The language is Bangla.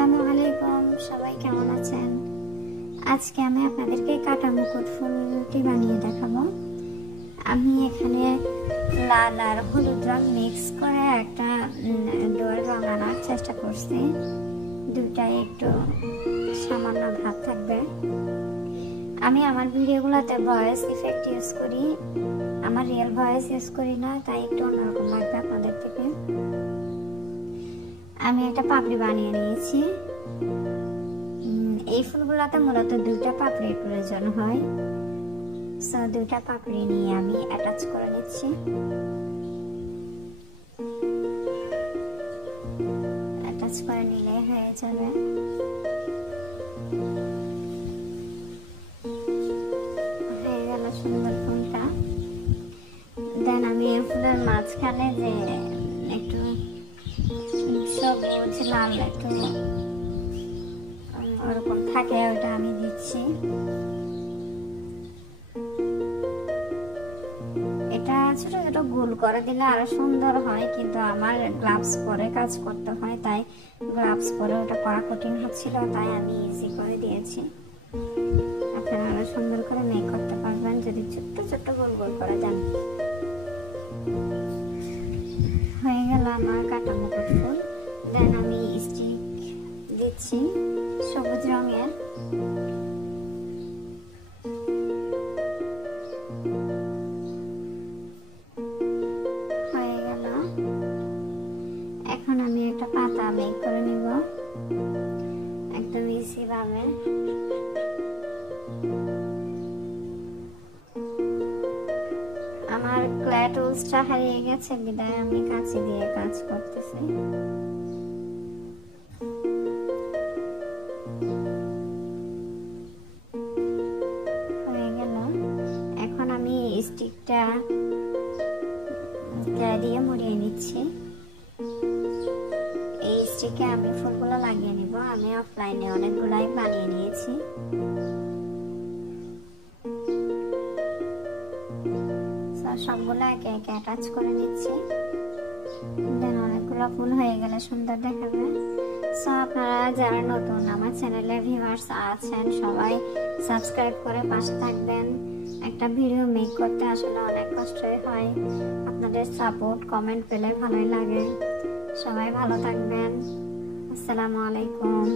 আসসালামু আলাইকুম, সবাই কেমন আছেন? আজকে আমি আপনাদেরকে কাটা মুকুট ফুলটি বানিয়ে দেখাবো। আমি এখানে লাল আর হলুদ রং মিক্স করে একটা ডোয়েল রং আনার চেষ্টা করছি। দুটাই একটু সামান্য ভাব থাকবে। আমি আমার ভিডিওগুলোতে ভয়েস ইফেক্ট ইউজ করি, আমার রিয়েল ভয়েস ইউজ করি না, তাই একটু অন্যরকম লাগবে আপনাদের থেকে। আমি একটা পাপড়ি বানিয়ে নিয়েছি। এই ফুলগুলোতে মূলত দুইটা পাপড়ির প্রয়োজন হয়, সো দুইটা পাপড়ি নিয়ে আমি অ্যাটাচ করে নিচ্ছি। অ্যাটাচ করে নিলে হয়ে যাবে। হয়ে গেল সুন্দর ফুলটা। দেন আমি এই ফুলের মাঝখানে যে একটু সবুজ লাল একটু ওরকম থাকে, ওটা আমি দিচ্ছি। এটা ছোট ছোট গোল করে দিলে আরো সুন্দর হয়, কিন্তু আমার গ্লাভস পরে কাজ করতে হয়, তাই গ্লাভস পরে ওটা করা কঠিন হচ্ছিল, তাই আমি ইজি করে দিয়েছি। আপনারা আরো সুন্দর করে মেক করতে পারবেন যদি ছোট্ট ছোট্ট গোল গোল করে দেন। হয়ে গেল আমার কাটা মুকুট ফুল। দেন আমি স্টিক দিচ্ছি সবুজ রঙের। হয়ে গেল। এখন আমি একটা পাতা মেক করে নিব একদম ইজি ভাবে। আমার ক্লে টুলসটা হারিয়ে গেছে, বিদায় আমি কাঁচি দিয়ে কাজ করতেছি। হয়ে গেল। এখন আমি স্টিকটা ক্লে দিয়ে মুড়িয়ে নিচ্ছি। এই স্টিকে আমি ফুলগুলো লাগিয়ে নিব। আমি অফলাইনে অনেকগুলাই বানিয়ে নিয়েছি। সবগুলো একে একে অ্যাটাচ করে নিচ্ছি। দেন অনেকগুলো ফুল হয়ে গেলে সুন্দর দেখাবে। সো আপনারা যারা নতুন আমার চ্যানেলে ভিউয়ার্স আছেন, সবাই সাবস্ক্রাইব করে পাশে থাকবেন। একটা ভিডিও মেক করতে আসলে অনেক কষ্টই হয়, আপনাদের সাপোর্ট কমেন্ট পেলে ভালোই লাগে। সবাই ভালো থাকবেন। আসসালামু আলাইকুম।